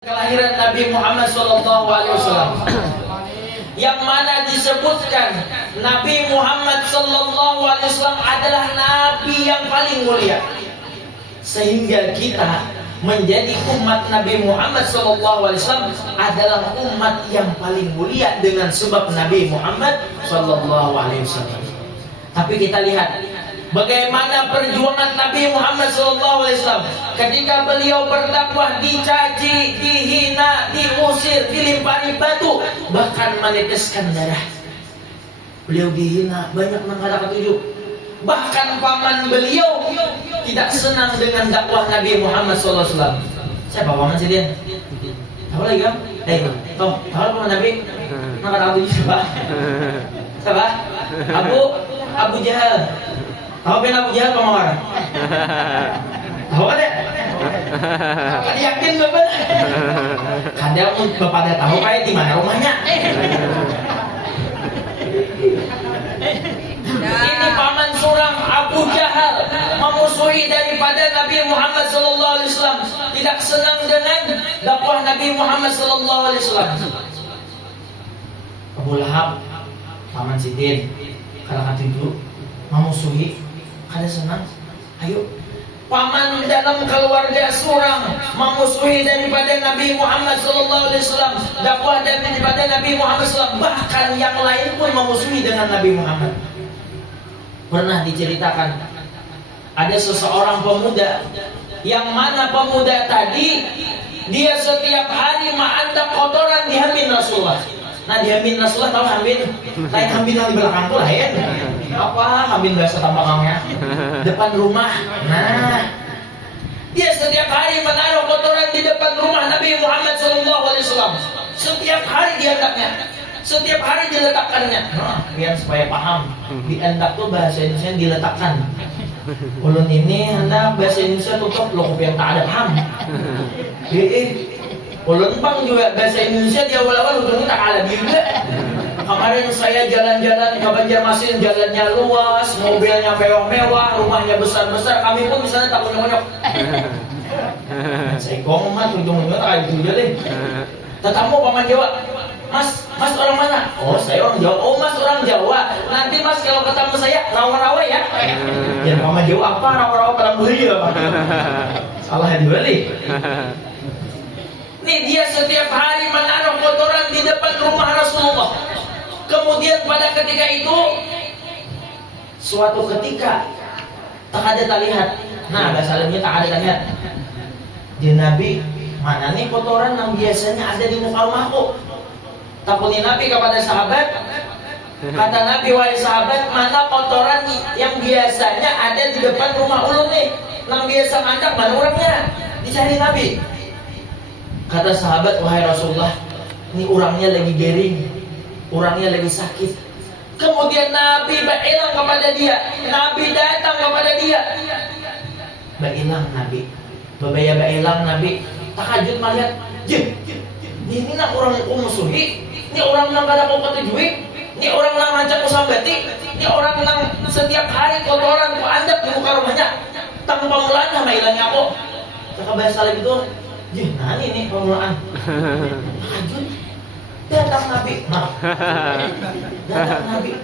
Kelahiran Nabi Muhammad SAW, yang mana disebutkan Nabi Muhammad SAW adalah Nabi yang paling mulia, sehingga kita menjadi umat Nabi Muhammad SAW adalah umat yang paling mulia dengan sebab Nabi Muhammad SAW. Tapi kita lihat bagaimana perjuangan Nabi Muhammad SAW ketika beliau berdakwah, dicaci, dihina, diusir, dilempari batu, bahkan meneteskan darah. Beliau dihina, banyak mengkata ketujuh. Bahkan paman beliau tidak senang dengan dakwah Nabi Muhammad SAW. Siapa paman sih dia? Tahu lagi kan? Tahu paman Nabi? Mengkata ketujuh siapa? Siapa? Abu Jahal. Tahu ben Abu Jahal pemawar? Tahu kan ya? Yakin bapak? Kadang bapak ada tahu kayak di mana rumahnya? Ini paman surang Abu Jahal memusuhi daripada Nabi Muhammad SAW, tidak senang dengan dakwah Nabi Muhammad SAW. Abu Lahab, paman Sidin, kalau ketujuh memusuhi. Ada senang? Ayo. Paman dalam keluarga surang memusuhi daripada Nabi Muhammad SAW, dakwah daripada Nabi Muhammad SAW. Bahkan yang lain pun memusuhi dengan Nabi Muhammad. Pernah diceritakan ada seseorang pemuda, yang mana pemuda tadi dia setiap hari mengandap kotoran di hamin Rasulullah. Nah, di hamin Rasulullah tahu hamin? Lain hamin yang di belakang tuh lain. Apa hamin biasa tampaknya depan rumah. Nah, dia setiap hari menaruh kotoran di depan rumah Nabi Muhammad SAW. Setiap hari dihendaknya, setiap hari diletakkannya. Nah, biar supaya paham, dihendak tuh bahasa Indonesia diletakkan. Ulun ini hendak bahasa Indonesia tutup loh yang tak ada paham. Ulun bang juga bahasa Indonesia di awal-awal ujungnya tak ada juga. Kemarin saya jalan-jalan ke Banjarmasin, jalannya luas, mobilnya mewah-mewah, rumahnya besar-besar. Kami pun misalnya tak punya-punya. Saya komat, ujung-ujungnya tak ada juga deh. Tetamu paman Jawa, Mas orang mana? Oh, saya orang Jawa. Oh, Mas orang Jawa. Nanti Mas kalau ketemu saya rawa-rawa ya. Ya paman Jawa apa rawa-rawa pada beli apa? Salah juga nih. Nih dia setiap hari menaruh kotoran di depan rumah Rasulullah. Kemudian pada ketika itu, suatu ketika tak ada terlihat. Nah, bahasa Arabnya tak ada terlihat. Dia Nabi, mana nih kotoran yang biasanya ada di muka rumahku? Takutnya Nabi kepada sahabat. Kata Nabi, wahai sahabat, mana kotoran yang biasanya ada di depan rumah ulun nih? Yang biasa ngandap mana orangnya? Dicari Nabi. Kata sahabat, wahai Rasulullah, ini orangnya lagi gering, orangnya lagi sakit. Kemudian Nabi berhilang kepada dia, Nabi datang kepada dia. Berhilang Nabi, berhilang Nabi. Tahajud melihat, ini nak orang yang musuhi, ini orang yang gak ada kau ketujui, ini orang yang ngajak usambati, ini orang yang setiap hari kotoran ku andap di muka rumahnya. Tanpa mulaan sama hilangnya aku. Kata bahasa Arab itu, nah ini pemulaan. Tahajud. Datang Nabi. Datang Nabi.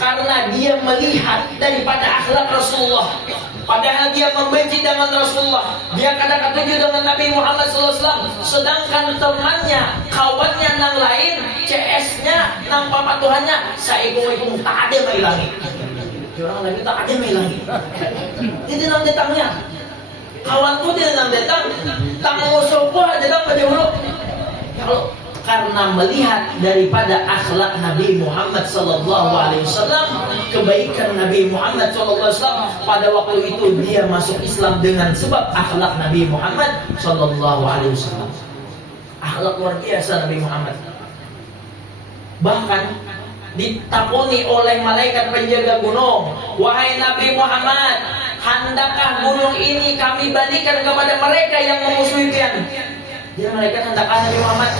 Karena dia melihat daripada akhlak Rasulullah. Padahal dia membenci dengan Rasulullah. Dia kata ketujuh dengan Nabi Muhammad SAW. Sedangkan temannya, kawannya yang lain, CS-nya, nang papatuhannya, saikum tak ada mailangi. Orang Nabi tak ada mailangi. Itu nang datangnya. Kawanku dia nang datang, tang musuhku datang pada hulu. Kalau karena melihat daripada akhlak Nabi Muhammad SAW, kebaikan Nabi Muhammad SAW, pada waktu itu dia masuk Islam dengan sebab akhlak Nabi Muhammad SAW. Akhlak luar biasa Nabi Muhammad. Bahkan ditakuni oleh malaikat penjaga gunung, wahai Nabi Muhammad, hendakkah gunung ini kami balikan kepada mereka yang memusuhi kalian? Dia malaikat, hendakkah Nabi Muhammad,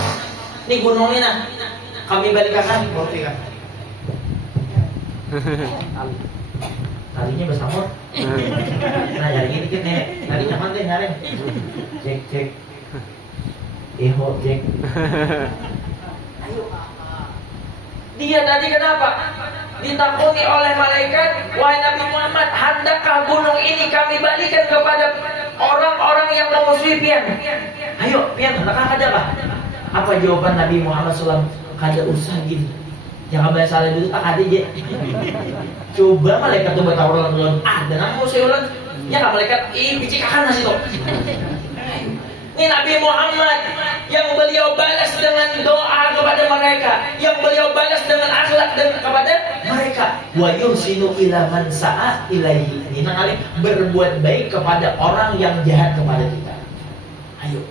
ini gunung ini nah kami balikan? Berarti kan talinya bersamur. Nah, nyari dikit nih, talinya mana nyari? Cek Iho Jack. Ayo. Dia tadi kenapa? Ditakuni oleh malaikat, wahai Nabi Muhammad, hendakkah gunung ini kami balikan kepada orang-orang yang memusuhi pian? Ayo, pian, hendakkah ada apa? Apa jawaban Nabi Muhammad SAW? Kada usah gini. Jangan bahas salah dulu, tak ada je. Coba malaikat tuh bertawar ulang-ulang. Dan aku musuh ulang. Ya kan malaikat, bicikakan nasi tuh. Ini Nabi Muhammad yang beliau balas dengan doa kepada mereka, yang beliau balas dengan akhlak kepada mereka. Wa yuhsinu ila man sa'a ilaihi. Ini kali berbuat baik kepada orang yang jahat kepada kita. Ayo,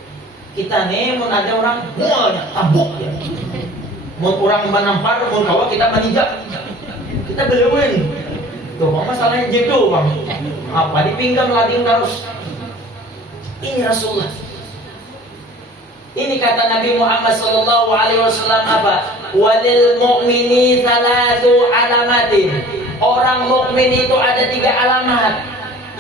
kita nih mau ada orang tabuk ya. Mau orang menampar, mau kawa kita menijak. Kita belewin. Tuh, masalahnya gitu, Bang. Apa dipinggang lading terus. Ini Rasulullah. Ini kata Nabi Muhammad sallallahu alaihi wasallam apa? Walil mu'mini thalathu alamatin. Orang mukmin itu ada 3 alamat.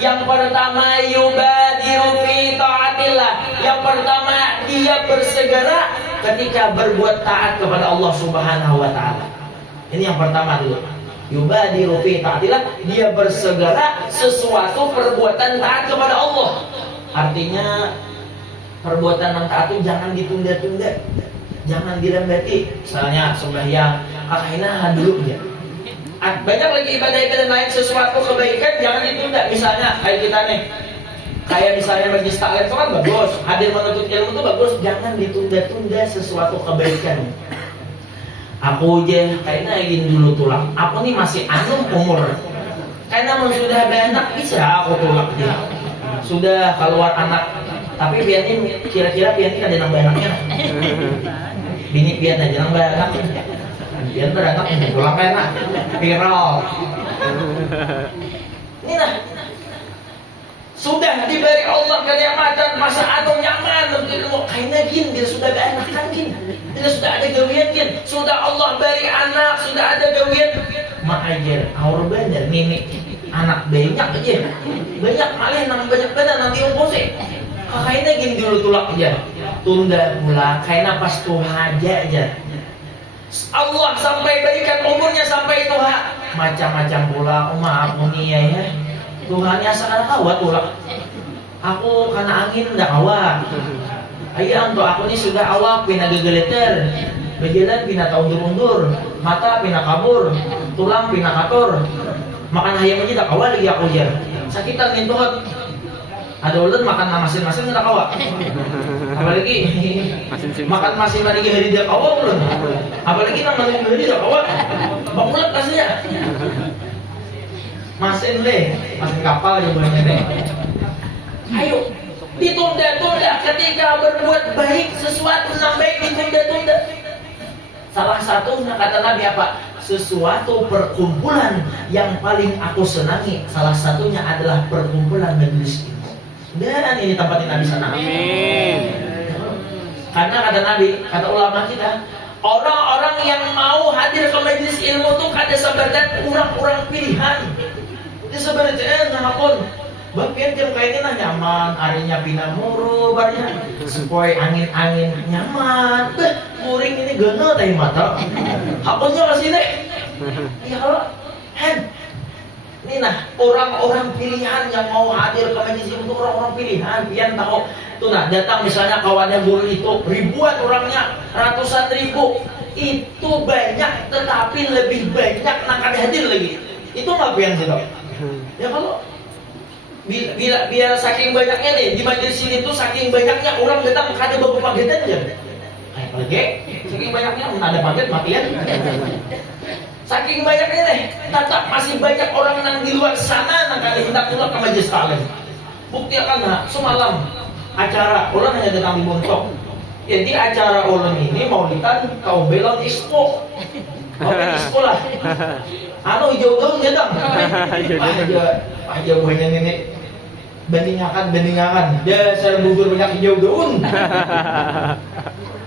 Yang pertama yubadiru fi taatillah. Yang pertama dia bersegera ketika berbuat taat kepada Allah Subhanahu wa taala. Ini yang pertama dulu. Yubadiru fi taatillah, dia bersegera sesuatu perbuatan taat kepada Allah. Artinya perbuatan yang taat itu jangan ditunda-tunda, jangan dirembeti. Misalnya sembahyang, kakaknya dulu ya. Banyak lagi ibadah-ibadah lain, sesuatu kebaikan jangan ditunda. Misalnya kayak kita nih, kayak misalnya majlis taklim itu kan bagus, hadir menuntut ilmu itu bagus, jangan ditunda-tunda sesuatu kebaikan. Aku aja kayaknya ingin dulu tulang. Aku nih masih anum umur. Kayaknya sudah banyak bisa aku tulang dia. Sudah keluar anak. Tapi biar ini kira-kira biar ini ada nambah anaknya. Bini biar aja nambah anak. Biar beranak pulang enak. Viral. Ini nah. Sudah diberi Allah kenikmatan masa anu nyaman untuk ilmu. Kayaknya gini dia sudah enakan gini. Dia sudah ada gawian gini. Sudah Allah beri anak, sudah ada gawian. Ma'ajar, aur bener mimik anak banyak aja. Banyak malah nang banyak bener nanti umpuse. Kayaknya gini dulu tulak aja. Tunda pula, kayaknya pas tuha aja. Allah sampai berikan umurnya sampai tuha. Macam-macam pula, maaf nih ya. Tuhannya sekarang awat tulak. Aku karena angin ndak awak. Ayo untuk aku ini sudah awak pina gegeleter. Berjalan pina tahun mundur, mata pina kabur, tulang pina kator. Makan hayam aja tak awak lagi aku aja. Sakitan nih Tuhan. Ada ulen makan masin-masin ndak awak. Apalagi makan masin lagi hari dia awak ulun. Apalagi nang masin hari dia awak. Bakulat kasihnya. Masin deh, masin kapal ya banyak deh. Ayo, ditunda-tunda ketika berbuat baik, sesuatu yang baik ditunda-tunda. Salah satunya kata Nabi apa? Sesuatu perkumpulan yang paling aku senangi, salah satunya adalah perkumpulan majelis ilmu. Dan ini tempatnya Nabi sana. Amin. Karena kata Nabi, kata ulama kita, orang-orang yang mau hadir ke majelis ilmu tuh kada sebadan kurang-kurang pilihan. Dia sebenarnya ngapun bagian jam kayak ini nyaman, harinya pindah muru, barnya supaya angin-angin nyaman. Muring ini gana dari mata. Hapunnya masih deh. Ya kalau ini nah orang-orang pilihan yang mau hadir ke majelis itu orang-orang pilihan. Pian tahu tuh nah datang misalnya kawannya guru itu ribuan orangnya, ratusan ribu. Itu banyak tetapi lebih banyak nak hadir lagi. Itu nggak pian sih dok. Ya kalau biar saking banyaknya nih di majelis ini tuh saking banyaknya orang datang ada beberapa pagetan aja. Kayak lagi saking banyaknya ada paget matian. Saking banyaknya nih tetap masih banyak orang yang di luar sana yang kali hendak pulang ke majelis taklim. Bukti akan semalam acara orang hanya datang di Montok. Jadi acara orang ini maulidan kaum belon ispo. Mau sekolah. Anu hijau-hijau datang. Aja banyak nenek bandingakan. Dia saya bubur banyak hijau daun.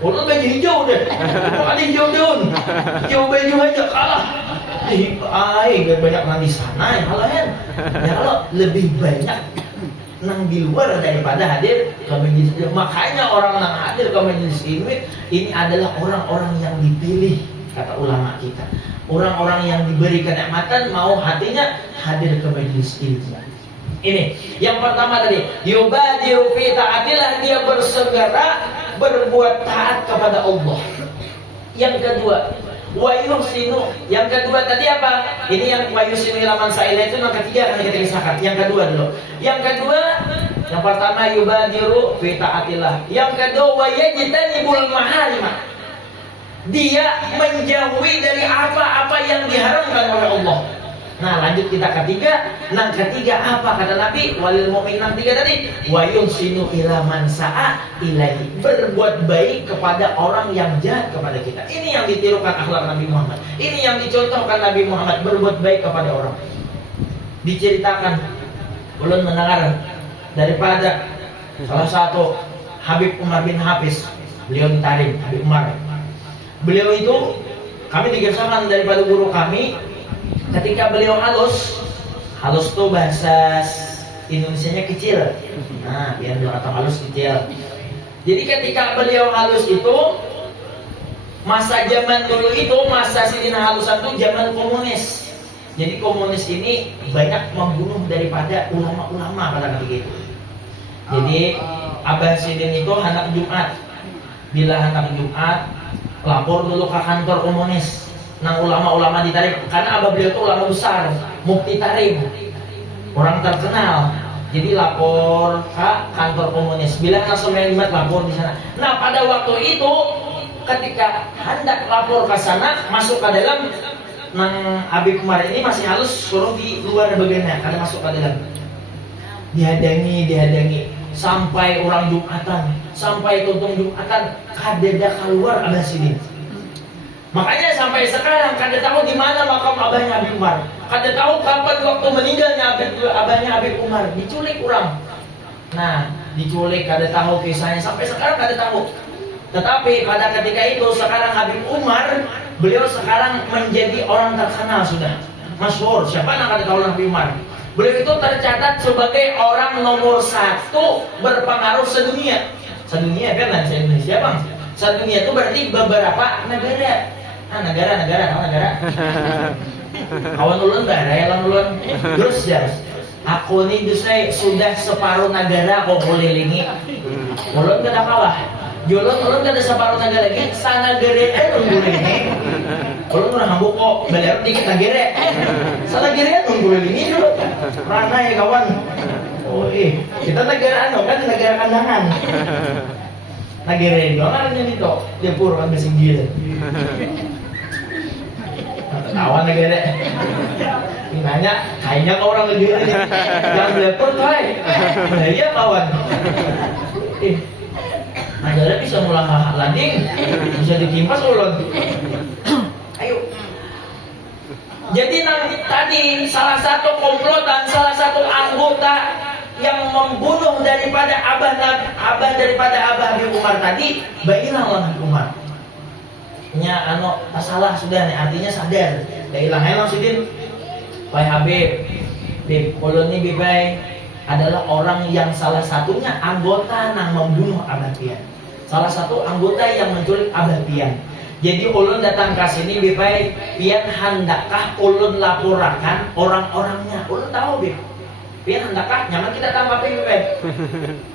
Orang baju hijau deh. Ada hijau daun. Hijau baju aja kalah. Banyak nang di sana ya halayan. Ya kalau lebih banyak nang di luar daripada hadir ke majelis. Makanya orang nang hadir ke majelis ilmu, ini adalah orang-orang yang dipilih, kata ulama kita. Orang-orang yang diberi kenikmatan mau hatinya hadir ke majelis ilmu. Ini yang pertama tadi, yubadiru fi taatillah, dia bersegera berbuat taat kepada Allah. Yang kedua, wa yuhsinu. Yang kedua tadi apa? Ini yang wa yuhsinu ila man sa'ila, itu yang ketiga kan kita kisahkan. Yang kedua dulu. Yang kedua, yang pertama yubadiru fi taatillah. Yang kedua wa yajtanibul maharimah. Dia menjauhi dari apa-apa yang diharamkan oleh Allah. Nah, lanjut kita ketiga. Yang ketiga apa kata Nabi? Walil mu'min, yang tiga tadi, wa yuhsinu ila man sa'a ilaihi. Berbuat baik kepada orang yang jahat kepada kita. Ini yang ditirukan akhlak Nabi Muhammad. Ini yang dicontohkan Nabi Muhammad, berbuat baik kepada orang. Diceritakan, ulun mendengar daripada salah satu Habib Umar bin Hafiz, beliau ditarim Habib Umar. Beliau itu kami dikisahkan daripada guru kami, ketika beliau halus tuh bahasa Indonesianya kecil. Nah, biar beliau kata halus kecil. Jadi ketika beliau halus itu, masa zaman dulu itu, masa sidin halusan itu zaman komunis. Jadi komunis ini banyak membunuh daripada ulama-ulama pada begitu. Jadi Abah Sidin itu anak Jumat. Bila anak Jumat, lapor dulu ke kantor komunis. Nang ulama-ulama ditarik, karena abah beliau itu ulama besar, mufti tarim, orang terkenal. Jadi lapor ke kantor komunis. Bila langsung melibat lapor di sana. Nah, pada waktu itu ketika hendak lapor ke sana, masuk ke dalam, nang Habib Umar ini masih halus, suruh di luar bagiannya, karena masuk ke dalam. Dihadangi sampai orang Jumatan, sampai tuntung Jumatan, kadeda keluar Abah Sidin. Makanya sampai sekarang kada tahu di mana makam abahnya Habib Umar. Kada tahu kapan waktu meninggalnya abahnya Habib Umar. Diculik orang. Nah, diculik kada tahu kisahnya, sampai sekarang kada tahu. Tetapi pada ketika itu sekarang Habib Umar, beliau sekarang menjadi orang terkenal sudah. Masyhur. Siapa yang kada tahu Habib Umar? Beliau itu tercatat sebagai orang nomor 1 berpengaruh sedunia. Sedunia kan di Indonesia, Bang. Sedunia itu berarti beberapa negara. Negara. Kawan ulun bara ya ulun. Terus ya. Aku ini sudah separuh negara kok kelilingi. Ulun kada kalah. Ulun kada separuh negara lagi. Sanagara kelilingi. Ulun udah hambuk kok balik dikit negara. Sanagara kelilingi dulu. Rana ya kawan. Oh kita negara kan negara kandangan. Negara itu orangnya itu dia pur kan mesin gila. Kawan negara. Nanya, kayaknya kau orang negara ini yang belepur kai. Nah iya kawan. Negara bisa mulang landing, bisa ditimpas ulun. Ayo. Jadi tadi salah satu komplotan, salah satu anggota yang membunuh daripada abah Habib Umar tadi, baiklah Habib Umar. Nya masalah sudah nih, artinya sadar. Baiklah Sidin. Wahai Habib, ulun ini bibai adalah orang yang salah satunya anggota yang membunuh abah pian. Salah satu anggota yang menculik abah pian. Jadi ulun datang ke sini bibai, pian hendakkah ulun laporakan orang-orangnya? Ulun tahu bib. Pian hendakkah nyaman kita tanggapin bibai.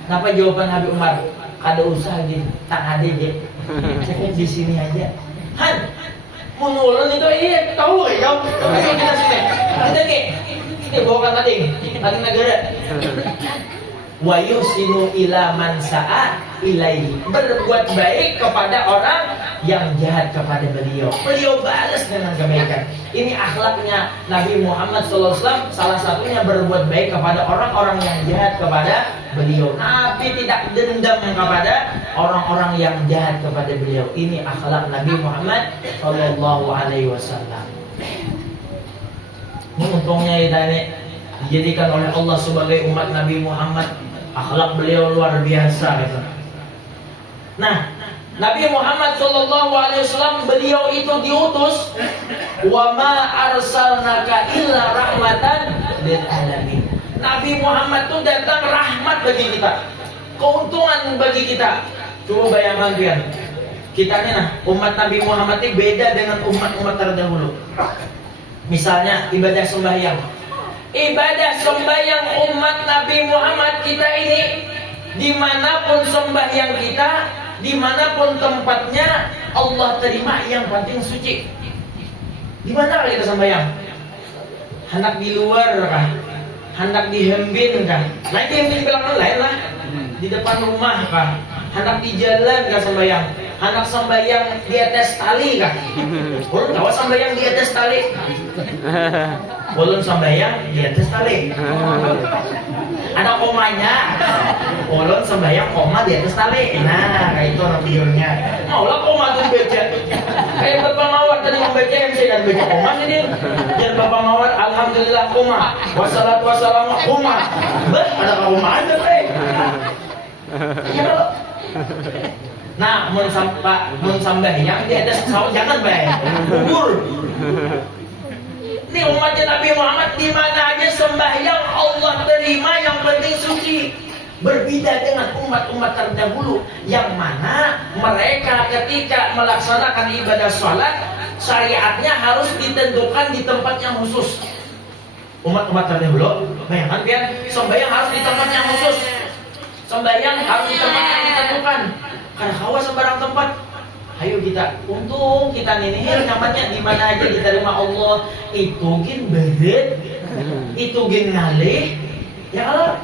Kenapa jawaban Habib Umar? Kada usah gitu, tak ada je. Saya di sini aja. Han, menulun itu tahu ya? Kasih kita sini. Kita nih, kita bawakan tadi negara. Wa yusinu ila man sa'a ilaihi. Berbuat baik kepada orang yang jahat kepada beliau. Beliau balas dengan kebaikan. Ini akhlaknya Nabi Muhammad SAW. Salah satunya berbuat baik kepada orang-orang yang jahat kepada beliau. Nabi tidak dendam kepada orang-orang yang jahat kepada beliau. Ini akhlak Nabi Muhammad SAW. Ini untungnya kita ini dijadikan oleh Allah sebagai umat Nabi Muhammad. Akhlak beliau luar biasa gitu. Nah, Nabi Muhammad SAW beliau itu diutus, wa ma arsalnaka illa rahmatan lil alamin. Nabi Muhammad itu datang rahmat bagi kita, keuntungan bagi kita. Coba bayangkan pian. Kita nih nah, umat Nabi Muhammad ini beda dengan umat-umat terdahulu. Misalnya ibadah sembahyang. Ibadah sembahyang umat Nabi Muhammad kita ini, dimanapun sembahyang kita, dimanapun tempatnya, Allah terima, yang penting suci. Di mana kita sembahyang? Hendak di luar kah? Hendak di hembin kah? Nah itu yang di belakang lain lah. Di depan rumah kah? Hendak di jalan kah sembahyang? Hendak sembahyang di atas tali kah? Ulun tahu sembahyang di atas tali. Ulun sembahyang di atas tali. Ada komanya. Ulun sembahyang koma di atas tali. Nah, kayak itu orang tidurnya. Maulah koma tuh baca. Kayak Bapak Mawar tadi membaca MC kan baca koma sini. Dan Bapak Mawar alhamdulillah koma. Wassalatu wassalamu koma. Bah, ada koma aja, Pak. Ya. Nah, mun sambahyang di atas sawah jangan, Pak. Bubur. Ini umatnya Nabi Muhammad di mana aja sembahyang Allah terima, yang penting suci. Berbeda dengan umat-umat terdahulu yang mana mereka ketika melaksanakan ibadah sholat, syariatnya harus ditentukan di tempat yang khusus. Umat-umat terdahulu, bayangkan biar sembahyang harus di tempat yang khusus. Sembahyang harus di tempat yang ditentukan. Karena hawa sembarang tempat. Ayo kita, untung kita nihir nyamannya di mana aja diterima Allah. Itu gin berit, itu gin ngalih. Ya Allah.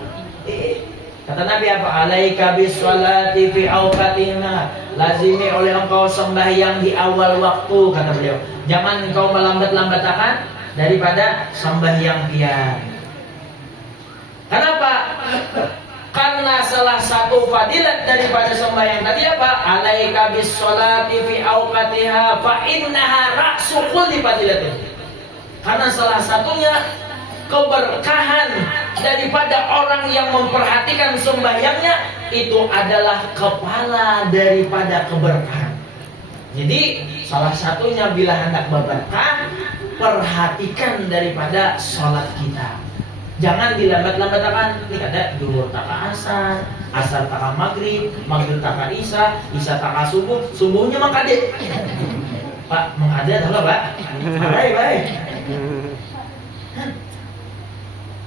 Kata Nabi apa? Alaika bisholati fi awqatiha. Lazimi oleh engkau sembahyang di awal waktu, kata beliau. Jangan engkau melambat-lambatakan daripada sembahyang pian. Kenapa? Karena salah satu fadilat daripada sembahyang tadi apa? Alaika bisholati fi awqatiha fa innaha ra'su kulli fadilatin. Karena salah satunya keberkahan daripada orang yang memperhatikan sembahyangnya itu adalah kepala daripada keberkahan. Jadi salah satunya bila hendak berberkah, perhatikan daripada sholat kita. Jangan dilambat-lambatkan. Ini ada duhur taka asar, asar taka maghrib, maghrib taka isya, isya taka subuh, subuhnya mengkadet. Pak, mengadet apa Pak? Baik.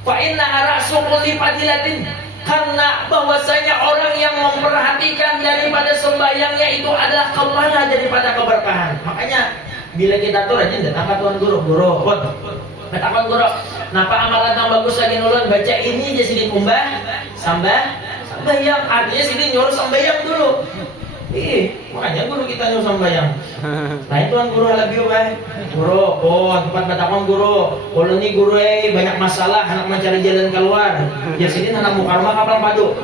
Fa inna ra'su kulli fadilatin. Karena bahwasanya orang yang memperhatikan daripada sembahyangnya itu adalah kepala daripada keberkahan. Makanya bila kita tuh rajin datang ke tuan guru, katakan guru, napa amalan yang bagus lagi nulun baca ini aja sini kumbah, sambayang, artinya sini nyuruh sambayang dulu. Makanya guru kita nyuruh sambayang. Nah itu kan guru lebih baik. Guru, tempat batakon guru. Kalau ini guru banyak masalah, anak mencari jalan keluar. Ya sini anak mukarma kapal padu.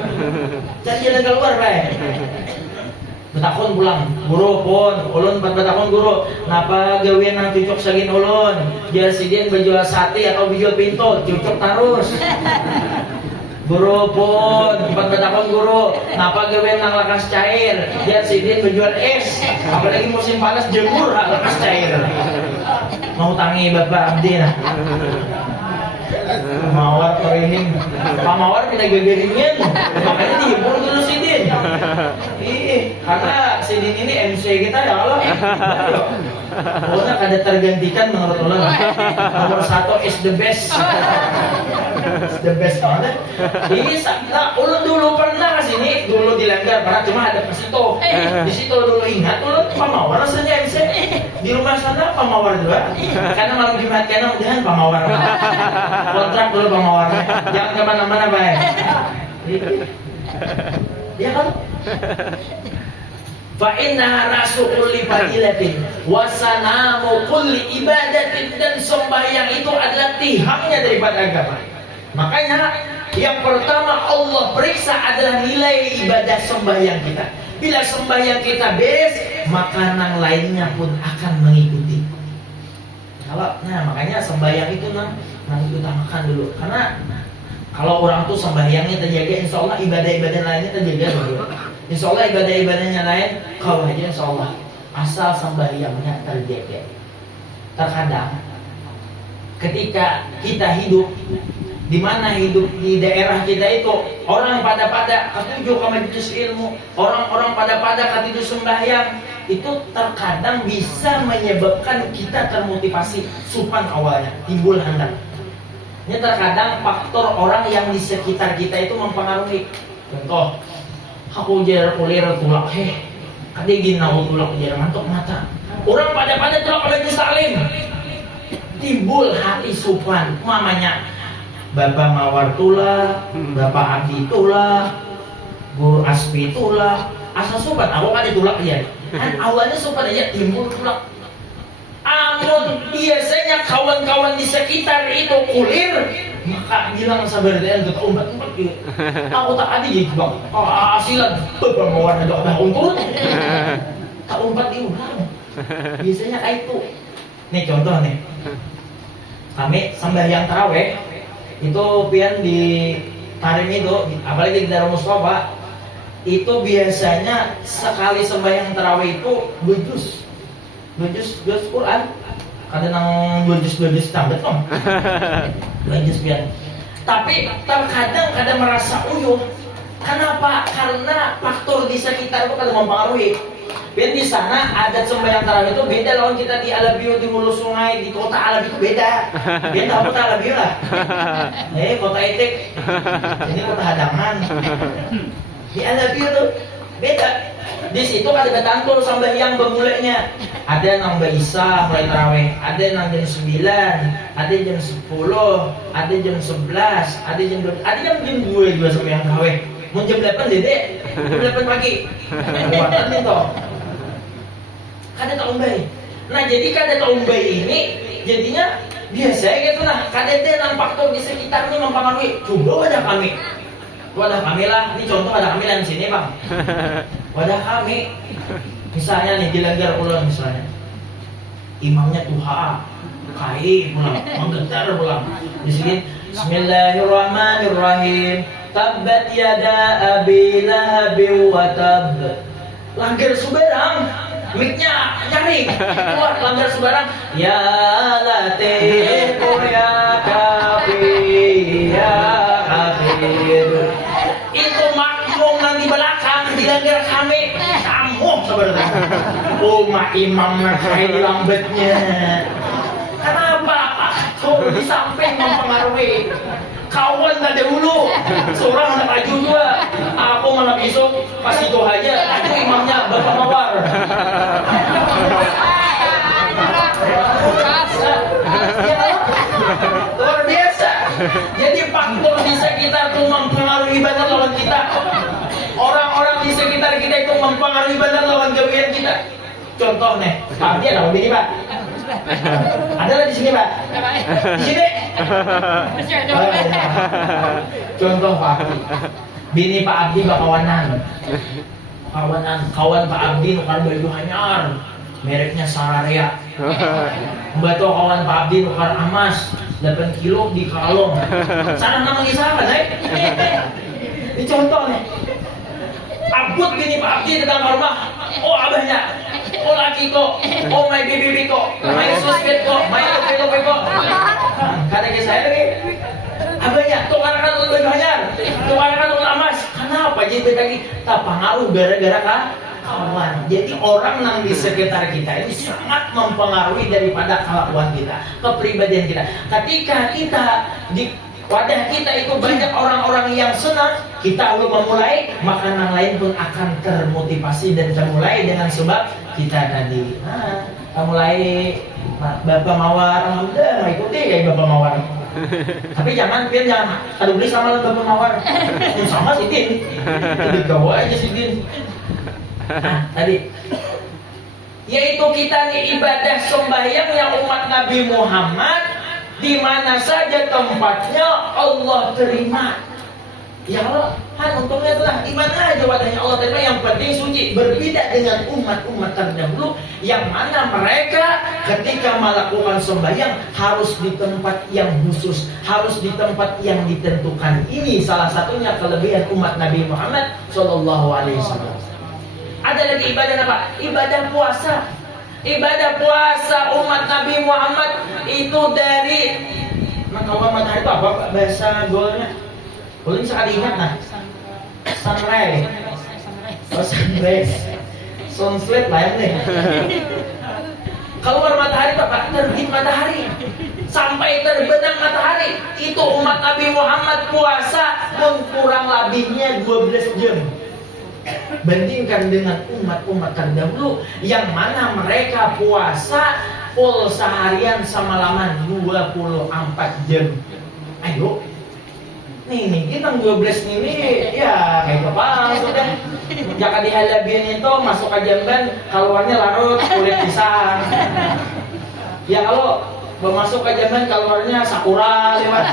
Cari jalan keluar baik. Batakon pulang, guru ulun tempat batakon guru. Napa gawean nang cucuk sagin ulun? Jar sidin berjual sate atau berjual pinto, cucuk terus. Guru tempat batakon guru. Napa gawean nang lakas cair? Jar sidin berjual es. Apalagi musim panas jemur lakas cair. Mau tangi bapak abdi nah. Mawar kering, Pak Mawar kita gegeringin, makanya dihibur dulu Sidin. Karena Sidin ini MC kita ya Allah. Pokoknya kada tergantikan menurut ulun. Nomor 1 is the best. The best banget. Ini nah, ulun dulu pernah kesini, dulu di Langgar, pernah cuma ada ke situ. Di situ dulu ingat ulun Pak Mawar rasanya MC. Di rumah sana Pak Mawar juga. Karena malam Jumat kena udahan Pak Mawar. Kontrak dulu Pak Mawar. Jangan kemana-mana baik. Ya kan? Fa innaha rasu kulli fadilatin wa sanamu kulli ibadatin, dan sembahyang itu adalah tiangnya daripada agama. Makanya yang pertama Allah periksa adalah nilai ibadah sembahyang kita. Bila sembahyang kita beres, maka yang lainnya pun akan mengikuti. Makanya sembahyang itu nang utamakan dulu. Karena kalau orang tuh sembahyangnya terjaga, insya Allah ibadah-ibadah lainnya terjaga dulu. Insya Allah ibadah-ibadahnya lain kalau aja insya Allah asal sembahyangnya terjaga. Terkadang ketika kita hidup, di mana hidup di daerah kita itu orang pada ketujuh ke majelis ilmu, orang pada ketujuh sembahyang, itu terkadang bisa menyebabkan kita termotivasi supan awalnya timbul hendak. Ini terkadang faktor orang yang di sekitar kita itu mempengaruhi. Contoh, aku jar kuliah tulak kadigin aku tulak jar ngantuk mata. Orang pada tulak ke majelis taklim, timbul hati supan mamanya. Bapak Mawar tulah, Bapak Abdi tulah, Guru Aspi tulah, asal sobat aku kan ditulak ya. Kan awalnya sobat aja timbul tulak. Amun biasanya kawan-kawan di sekitar itu kulir, maka bilang sabar dia untuk umpat gitu. Aku tak ada gitu bang. Asilan Bapak Mawar ada untuk tak umpat diulang. Biasanya kayak itu. Nih contoh nih, kami sembahyang taraweh itu pian di Tarim itu, apalagi di Darul Mustafa, itu biasanya sekali sembahyang tarawih itu 2 juz Quran. Kadang nang 2 juz tambah dong. 2 juz pian. Tapi kadang merasa uyuh. Kenapa? Karena faktor di sekitar itu kadang mempengaruhi. Dan di sana adat sembahyang tarawih itu beda lawan kita di Alabiu, di hulu sungai, di kota Alabiu itu beda. Dia tahu kota Alabiu lah. Kota Itik. Ini kota Hadangan. Di Alabiu itu beda. Di situ ada betantul sembahyang bermulainya. Ada yang Isa mulai tarawih, ada yang jam 9, ada jam 10, ada jam 11, ada jam 12, ada jam 2 juga sembahyang tarawih. Mau jam 8 dedek, jam 8 pagi. Kuatan itu. Kada tak umbai. Nah jadi kada tak umbai ini jadinya biasa gitu nah. Kada ada faktor di sekitar ini mempengaruhi. Coba wadah kami lah. Ini contoh ada kami di sini bang. Wadah kami. Misalnya nih di Langgar Ulang misalnya. Imamnya tuha, kai pulang, menggetar pulang. Di sini Bismillahirrahmanirrahim. Tabbat yada abi lahabin wa tab. Langgar subarang, mic-nya nyaring. Keluar langgar subarang. Ya latif ya kafi ya kafir. Itu makmum yang di belakang di langgar kami. Sambung sebenarnya. Oh mak imam kayak lambatnya. Kenapa Pak? Di samping mempengaruhi. Kawan tak dahulu, seorang anak maju juga. Aku malam besok pas itu aja, aku imamnya Bapak Mawar. Luar biasa. Jadi faktor di sekitar itu mempengaruhi banget lawan kita. Orang-orang di sekitar kita itu mempengaruhi banget lawan gawean kita. Contoh nih, Pak Abdi ada begini Pak. Ada di sini Pak. Di sini. Contoh Pak Abdi. Bini Pak Abdi bakawanan. Kawan Pak Abdi nukar baju hanyar. Mereknya Sararia. Membantu kawan Pak Abdi nukar emas 8 kilo di kalong. Sana namanya siapa nih? Ini contoh nih. Abut bini Pak Abdi datang ke rumah. Oh abahnya. Oh laki kok, oh my baby kok, my suspect kok, my kopi kok. Kata ke saya lagi, abangnya, tukar-tukar lebih banyak, tukar-tukar emas. Kenapa? Jadi lagi tak pengaruh gara-gara kawan. Jadi orang yang di sekitar kita ini sangat mempengaruhi daripada kelakuan kita, kepribadian kita. Ketika kita di wadah kita itu banyak orang-orang yang senang, kita belum memulai, maka yang lain pun akan termotivasi dan termulai dengan sebab kita tadi. Mulai Bapak Mawar, alhamdulillah ikuti kayak Bapak Mawar. Tapi jangan aduh beli sama Bapak Mawar. Sama sih Din. Kau aja sih Din. Tadi yaitu kita nih ibadah sembahyang yang umat Nabi Muhammad di mana saja tempatnya Allah terima. Ya Allah, untungnya telah iman aja wadahnya Allah terima. Yang penting suci. Berbeda dengan umat-umat terdahulu yang mana mereka ketika melakukan sembahyang harus di tempat yang khusus, harus di tempat yang ditentukan. Ini salah satunya kelebihan umat Nabi Muhammad SAW. Ada lagi ibadah apa? Ibadah puasa. Ibadah puasa umat Nabi Muhammad itu dari kalau matahari itu apa bahasa golnya? Boleh sekali ingat nah. Sunrise. Oh, sunrise. Sunset lah ya nih. Keluar matahari itu apa? Terbit matahari. Sampai terbenam matahari. Itu umat Nabi Muhammad puasa kurang lebihnya 12 jam. Bandingkan dengan umat-umat terdahulu yang mana mereka puasa full seharian semalaman 24 jam. Ayo. Nih kita 12 ini ya kayak apa sudah. Jika dihalabin itu masuk ke jamban, keluarnya larut kulit pisang. Ya kalau masuk ke jamban keluarnya sakura lewat.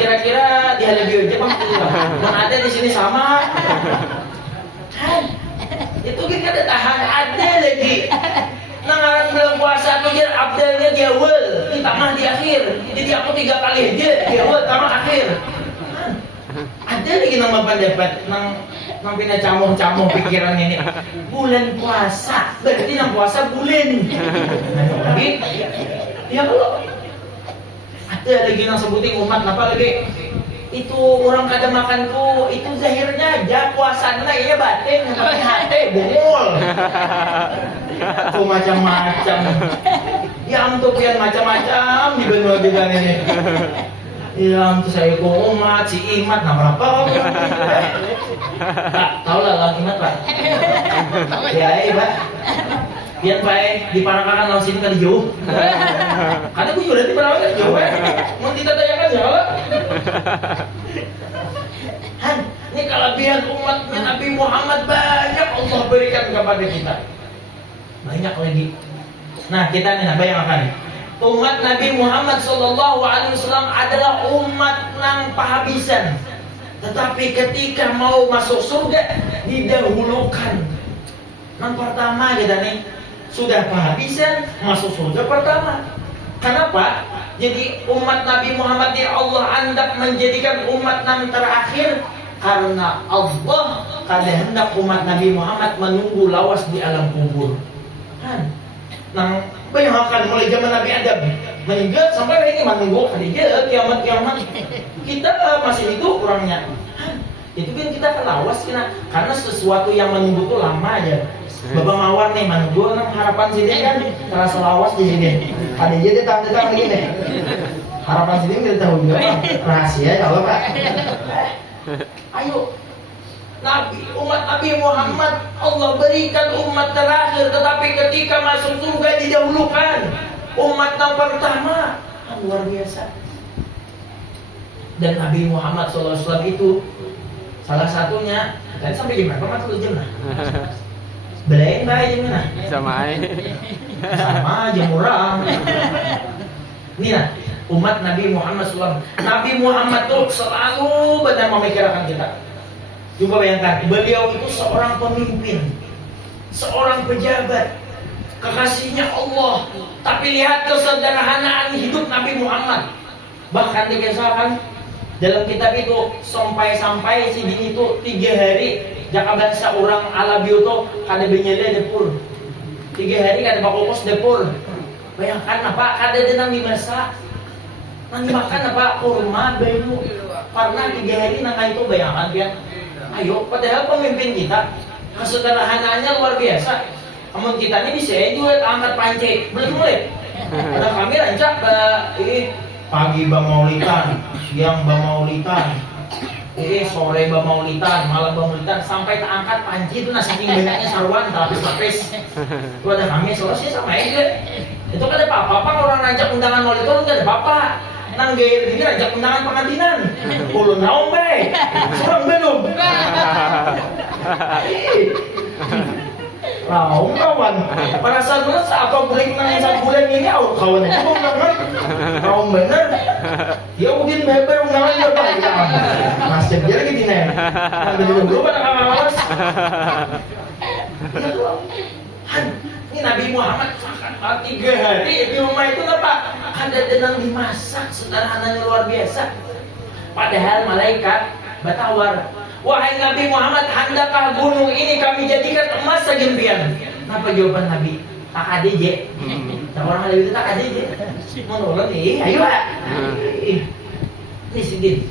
Kira-kira dihalabi aja Bang. Dan ada di sini sama. Itu kita ada tahan ada lagi. Nah, dalam puasa tuh dia abdalnya di awal, kita mah di akhir. Jadi aku 3 kali aja di awal sama akhir. Ada lagi nama pendapat nang pina camuh pikiran ini. Bulan puasa, berarti nang puasa bulan. Tapi ya kalau ada lagi nang sebutin umat apa lagi? Itu orang kada makan tuh itu zahirnya aja puasanya ya batin tapi hati bungul. Tuh macam-macam. Ya ampun pian macam-macam di benua bidang ini. Ya ampun saya kok umat si Imat nama apa? Tak tahu lah Imat Pak. Ya Pak. Biar Pak di Parakakan lawan sini kali jauh. Karena aku juga di Parakakan jauh Pak. Mau kita tanyakan ya Allah. Han, ini kelebihan umatnya Nabi Muhammad banyak Allah berikan kepada kita. Banyak lagi. Nah kita nih bayangkan. Umat Nabi Muhammad SAW adalah umat yang pahabisan. Tetapi ketika mau masuk surga didahulukan. Yang pertama kita nih sudah pahabisan masuk surga pertama. Kenapa? Jadi umat Nabi Muhammad ini Allah hendak menjadikan umat yang terakhir karena Allah kada hendak umat Nabi Muhammad menunggu lawas di alam kubur. Kan? Nang bayangkan mulai zaman Nabi Adam meninggal sampai ini menunggu hadijah kiamat kita masih hidup kurangnya. Itu kan kita kan lawas karena sesuatu yang menunggu itu lama aja. Bapak Mawar nih menunggu harapan sini kan terasa lawas di sini. Hadijah dia tahu lagi nih. Harapan sini kita tahu juga rahasia kalau Pak. Ayo. Umat Nabi Muhammad Allah berikan umat terakhir, tetapi ketika masuk surga didahulukan umat yang pertama. Luar biasa. Dan Nabi Muhammad SAW itu salah satunya dan sampai gimana? Pak masuk jam lah. Belain baik gimana? Sama aja murah. Ini lah umat Nabi Muhammad SAW. Nabi Muhammad tuh selalu benar memikirkan kita. Coba bayangkan, beliau itu seorang pemimpin, seorang pejabat, kekasihnya Allah. Tapi lihat kesederhanaan hidup Nabi Muhammad. Bahkan dikisahkan dalam kitab itu sampai si bini itu 3 hari jaka bahasa orang Alabi itu kada benyele dapur. 3 hari kada bakokos dapur. Bayangkan apa kada ada nang dimasak. Nang dimakan apa kurma bayu. Karena 3 hari nang itu bayangkan dia. Ayo, padahal pemimpin kita kesederhanaannya luar biasa. Namun kita ini bisa juga angkat panci, belum mulai. Ada kami rancak pagi bamaulitan, siang bamaulitan, sore bamaulitan, malam bamaulitan, sampai terangkat panci itu nasi banyaknya sarwan, lapis-lapis. Itu ada kami selesai sama aja. Itu kan ada apa-apa orang rancak undangan maulitan nggak ada apa-apa. Nang gaya ini ajak undangan pengantinan. Ulun naon bae. Surang belum. Raung kawan. Pada saat bulan apa bulan nang saat bulan ini awak kawan itu undangan. Raung bener. Ya udin beber undangan ya Pak. Masih dia lagi dina. Nang dulu pada kawas. Ini Nabi Muhammad 3 hari di rumah itu apa? Ada denang dimasak sederhananya luar biasa. Padahal malaikat bertawar, wahai Nabi Muhammad, hendakkah gunung ini kami jadikan emas segempian? Apa jawaban Nabi? tak ADJ. Orang ada itu tak ADJ. Menurut ayo Pak. Ini Sidin.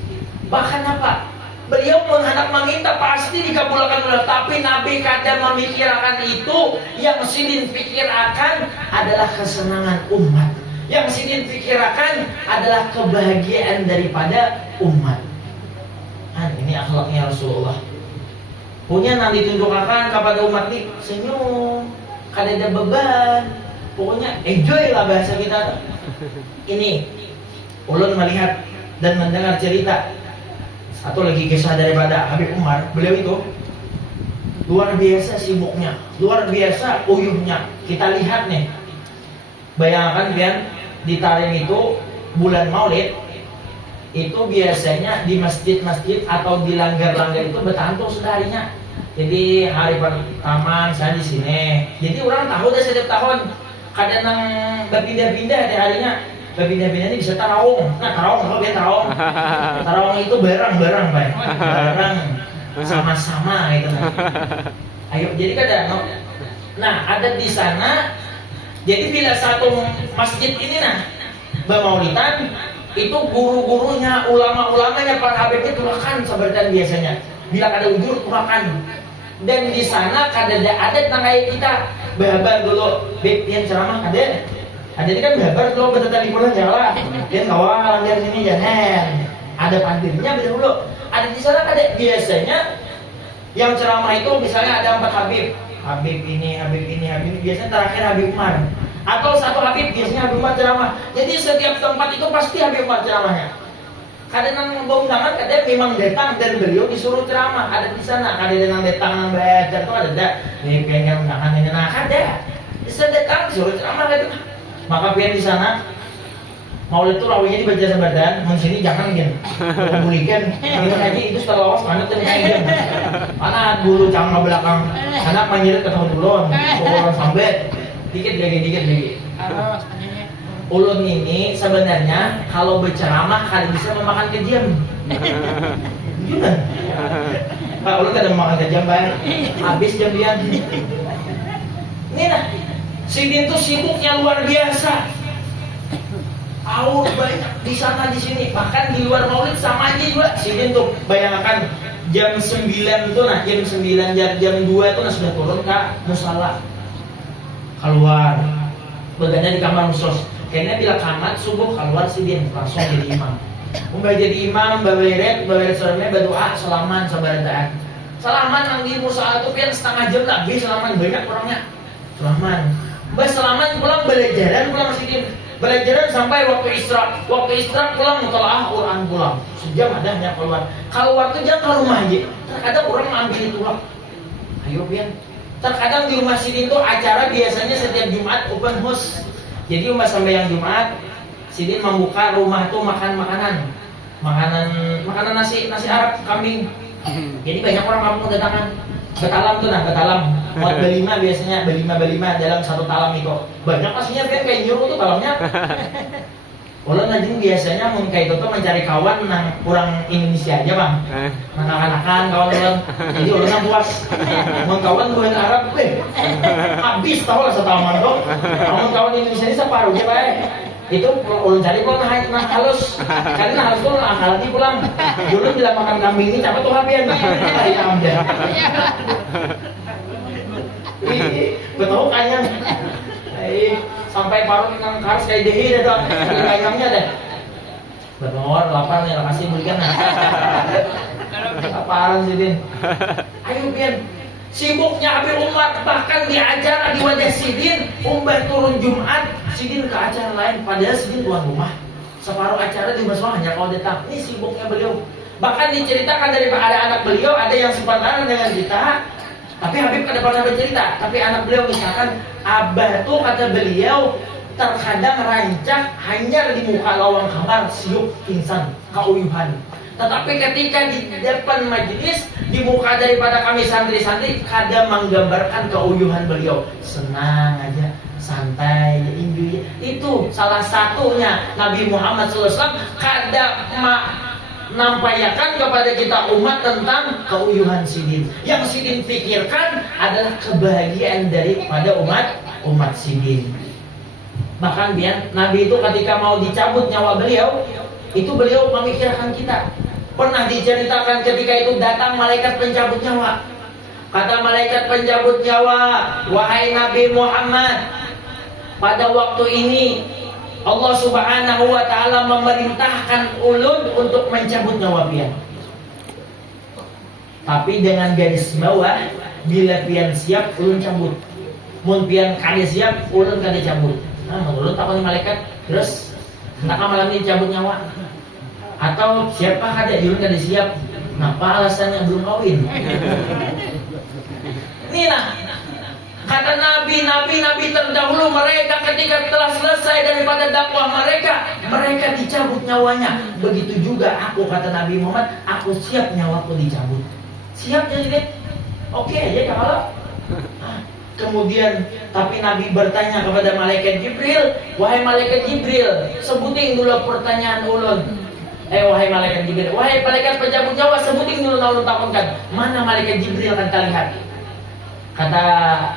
Bahkan apa? Beliau menghendak meminta pasti dikabulkan oleh, tapi Nabi kadang memikirkan itu. Yang Sidin pikirkan adalah kesenangan umat. Yang Sidin pikirkan adalah kebahagiaan daripada umat. Ini akhlaknya Rasulullah. Punya nanti tunjukkan kepada umat ini senyum, kada ada beban. Pokoknya enjoy lah bahasa kita. Ini ulun melihat dan mendengar cerita satu lagi kisah daripada Habib Umar. Beliau itu luar biasa sibuknya, luar biasa uyuhnya. Kita lihat nih, bayangkan kan di Tarim itu bulan Maulid itu biasanya di masjid-masjid atau di langgar-langgar itu bertantu seharinya. Jadi hari pertama saya di sini. Jadi orang tahu deh setiap tahun kadang berpindah-pindah deh harinya. Berpindah-pindah ini bisa tarawong. Nah tarawong apa dia tarawong? Tarawong itu barang-barang Pak. Barang sama-sama gitu. Ayo jadi kadang. Nah ada di sana. Jadi bila satu masjid ini bermaulidan, itu guru-gurunya, ulama-ulamanya, para habib itu turakan sebenarnya biasanya. Bila ada ujur turakan. Dan di sana kada ada adat kayak kita babar dulu, beb yang ceramah ada. Ada ini kan babar dulu betul liburan Jawa. Dia kawal langgar sini jangan. Ada pandirnya dulu. Ada di sana ada biasanya yang ceramah itu misalnya ada 4 habib. Habib ini, biasanya terakhir Habib Umar. Atau satu Habib, biasanya Habib Umar ceramah. Jadi setiap tempat itu pasti Habib Umar ceramahnya. Kadang undangan kadang memang datang dan beliau disuruh ceramah. Ada di sana, kadang datang nang baca itu ada. Nih pengen undangan ini ada. Bisa datang disuruh ceramah gitu. Maka pian di sana Maulid itu rawinya dibaca sebadan, mun sini jangan gitu. Kemudian ini ngaji itu setelah lawas mana tuh ngaji. Mana guru cang belakang, anak manjirat ke tahun ulun, orang sambat. Dikit lagi. Ulun ini sebenarnya kalau berceramah kalian bisa memakan kejam. Gimana? Pak ulun kadang memakan kejam Pak. Habis jam dia. Ini Sidin tuh sibuknya luar biasa. Aur banyak di sana di sini, bahkan di luar Maulid sama aja juga. Sidin tuh bayangkan jam 9 tuh jam 9 jam 2 tuh sudah turun ke musala. Keluar begadang di kamar khusus. Kayaknya bila kamat subuh keluar Sidin langsung jadi imam. Jadi imam baweret sorenya berdoa salaman sabaradaan. Salaman nang di musala tuh pian setengah jam lagi salaman banyak orangnya. Salaman pulang pulang Sidin. Belajaran sampai waktu Isra pulang mutalaah Quran pulang. Sejam adanya keluar. Kalau waktu jam ke rumah aja. Terkadang orang ambil itu lah. Ayo pian. Terkadang di rumah Sidin tuh acara biasanya setiap Jumat open house. Jadi umat sampai yang Jumat Sidin membuka rumah tuh makan nasi Arab kambing. Jadi banyak orang kampung datangan. Betalam tuh betalam. Buat berlima biasanya berlima dalam satu talam itu. Banyak pastinya kan kayak nyuruh tuh talamnya. Ulun najeng biasanya kayak itu tuh mencari kawan nang kurang Indonesia aja Bang. Anak-anakan kawan ulun. Jadi ulun puas. Mun kawan bukan Arab habis tahu lah setaman tuh. Kawan Indonesia ini separuh aja bae. Itu ulun cari pulang halus. Karena halus tuh halati pulang. Dulu bila makan kambing ini capek tuh habian. Ayam aja. Betul kayaknya. Sampai paruh nang karas kayak dehi dah ayamnya deh. Benar, lapar nih, kasih belikan. Laparan Sidin. Ayo pian. Sibuknya Habib Umar bahkan di acara di wajah Sidin, turun Jumat, Sidin ke acara lain padahal Sidin tuan rumah. Separuh acara di masjid hanya kalau datang. Ini sibuknya beliau. Bahkan diceritakan dari ada anak beliau, ada yang sepantaran dengan kita. Tapi Habib kada pernah bercerita. Tapi anak beliau misalkan abah tuh kata beliau terkadang rancak hanya di muka lawang kamar siup pingsan keuyuhan. Tetapi ketika di depan majelis di muka daripada kami santri-santri kadang menggambarkan keuyuhan beliau. Senang aja, santai, enjoy. Itu salah satunya Nabi Muhammad SAW kadang nampakkan kepada kita umat tentang keuyuhan Sidin. Yang Sidin pikirkan adalah kebahagiaan daripada umat umat sidin. Bahkan Nabi itu ketika mau dicabut nyawa beliau, itu beliau memikirkan kita. Pernah diceritakan ketika itu datang malaikat pencabut nyawa. Kata malaikat pencabut nyawa, wahai Nabi Muhammad, pada waktu ini Allah Subhanahu wa Ta'ala memerintahkan ulun untuk mencabut nyawa pian. Tapi dengan garis bawah, bila pian siap, ulun cabut. Mun pian kada siap, ulun kada cabut. Nah, menurut takon malaikat, terus entahkah malam ini cabut nyawa? Atau siapa kada ulun kada siap? Kenapa alasannya belum kawin? Ini nah, kata Nabi terdahulu mereka ketika telah selesai daripada dakwah mereka dicabut nyawanya. Begitu juga aku, kata Nabi Muhammad, aku siap nyawaku dicabut. Siap jadi oke aja kalau. Kemudian tapi Nabi bertanya kepada malaikat Jibril, wahai malaikat Jibril, sebutin dulu pertanyaan ulun. Wahai malaikat Jibril, wahai malaikat pencabut nyawa, sebutin dulu ulun takonkan, mana malaikat Jibril akan terlihat? Kata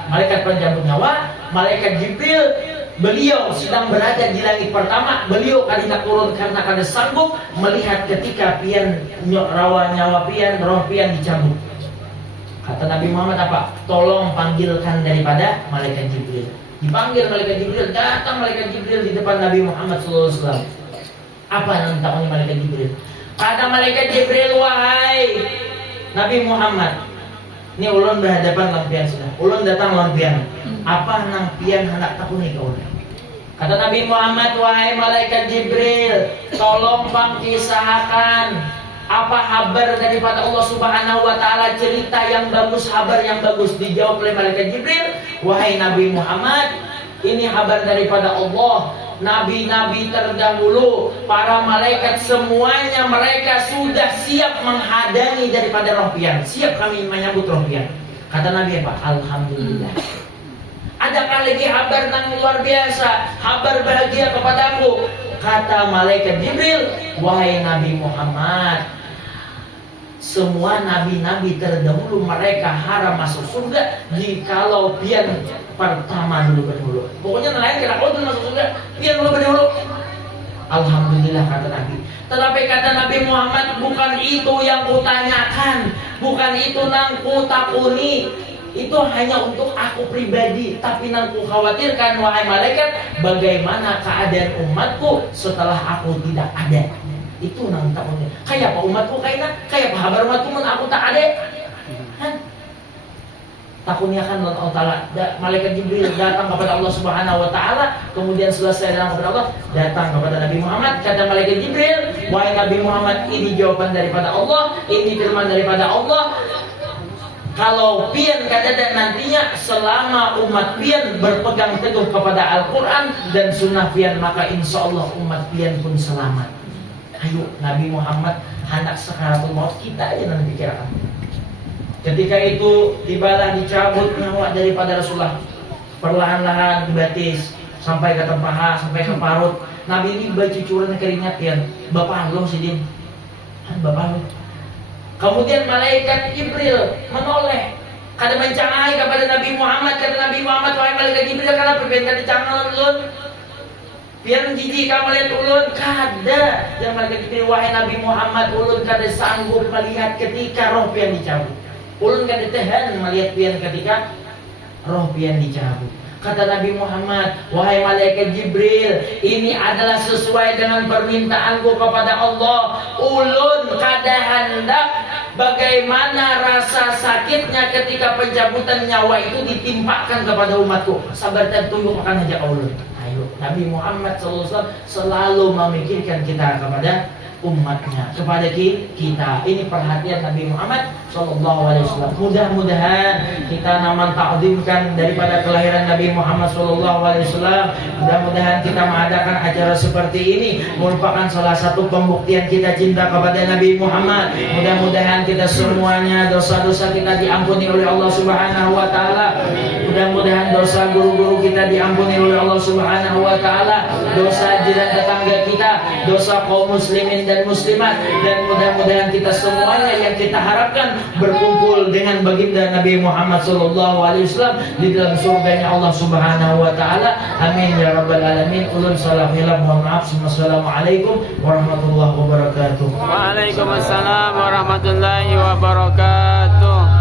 malaikat pencabut nyawa, malaikat Jibril, beliau sedang berada di langit pertama. Beliau kadang turun karena kada sanggup melihat ketika pian nyawa pian, roh pian dicabut. Kata Nabi Muhammad apa? Tolong panggilkan daripada malaikat Jibril. Dipanggil malaikat Jibril, datang malaikat Jibril di depan Nabi Muhammad SAW. Apa yang ditakoni malaikat Jibril? Kata malaikat Jibril, wahai Nabi Muhammad, ini ulun berhadapan lampian sudah. Ulun datang lampian. Apa nang pian hendak takuni kau? Kata Nabi Muhammad, wahai malaikat Jibril, tolong pangkisahkan apa kabar daripada Allah Subhanahu wa Ta'ala, cerita yang bagus, kabar yang bagus. Dijawab oleh malaikat Jibril, wahai Nabi Muhammad, ini kabar daripada Allah. Nabi-nabi terdahulu, para malaikat semuanya mereka sudah siap menghadangi daripada roh pian. Siap kami menyambut roh pian. Kata Nabi apa? Alhamdulillah. Adakah lagi kabar yang luar biasa, kabar bahagia kepadaku? Kata malaikat Jibril, wahai Nabi Muhammad, semua nabi-nabi terdahulu mereka haram masuk surga jikalau pian pertama dulu. Pokoknya nelayan kira kau masuk surga, pian dulu berdahulu. Alhamdulillah, kata Nabi. Tetapi kata Nabi Muhammad, bukan itu yang kutanyakan, bukan itu nang kutakuni. Itu hanya untuk aku pribadi, tapi nang ku khawatirkan wahai malaikat, bagaimana keadaan umatku setelah aku tidak ada. Itu nang takutnya. Kayak apa umatku kayak apa kabar umatku mun aku tak ada? Takutnya kan Allah Ta'ala, malaikat Jibril datang kepada Allah Subhanahu wa Ta'ala, kemudian selesai datang kepada Allah, datang kepada Nabi Muhammad. Kata malaikat Jibril, wahai Nabi Muhammad, ini jawaban daripada Allah, ini firman daripada Allah. Kalau pian kata dan nantinya selama umat pian berpegang teguh kepada Al-Quran dan sunnah pian, maka insya Allah umat pian pun selamat. Ayo Nabi Muhammad hendak sakaratul maut, kita aja nanti pikirkan. Ketika itu tibalah dicabut nyawa daripada Rasulullah, perlahan-lahan dibatis sampai ke tempaha, sampai ke parut. Nabi ini bacucuran keringat pian, bapak long sidin, bapak long. Kemudian malaikat Jibril menoleh, kada mencangai kepada Nabi Muhammad. Kata Nabi Muhammad, wahai malaikat Jibril, kenapa pian kada cangal ulun? Pian jijik ka melihat ulun? Kada. Dan malaikat Jibril, wahai Nabi Muhammad, ulun kada sanggup melihat ketika roh pian dicabut. Ulun kada tahan melihat pian ketika roh pian dicabut. Kata Nabi Muhammad, wahai malaikat Jibril, ini adalah sesuai dengan permintaanku kepada Allah. Ulun kada hendak bagaimana rasa sakitnya ketika pencabutan nyawa itu ditimpakan kepada umatku. Sabar dan tunggu akan ajak ulun. Ayo, Nabi Muhammad SAW selalu memikirkan kita kepada umatnya, kepada kita. Ini perhatian Nabi Muhammad SAW. Mudah-mudahan kita naman takdimkan daripada kelahiran Nabi Muhammad SAW. Mudah-mudahan kita mengadakan acara seperti ini merupakan salah satu pembuktian kita cinta kepada Nabi Muhammad. Mudah-mudahan kita semuanya dosa-dosa kita diampuni oleh Allah Subhanahu wa Ta'ala. Mudah-mudahan dosa guru-guru kita kita diampuni oleh Allah Subhanahu wa taala, dosa jiran tetangga kita, dosa kaum muslimin dan muslimat, dan mudah-mudahan kita semuanya yang kita harapkan berkumpul dengan baginda Nabi Muhammad sallallahu alaihi wasallam di dalam surganya Allah Subhanahu wa taala. Amin ya rabbal alamin. Ulun salam hilal, mohon maaf. Assalamualaikum warahmatullahi wabarakatuh. Waalaikumsalam warahmatullahi wabarakatuh.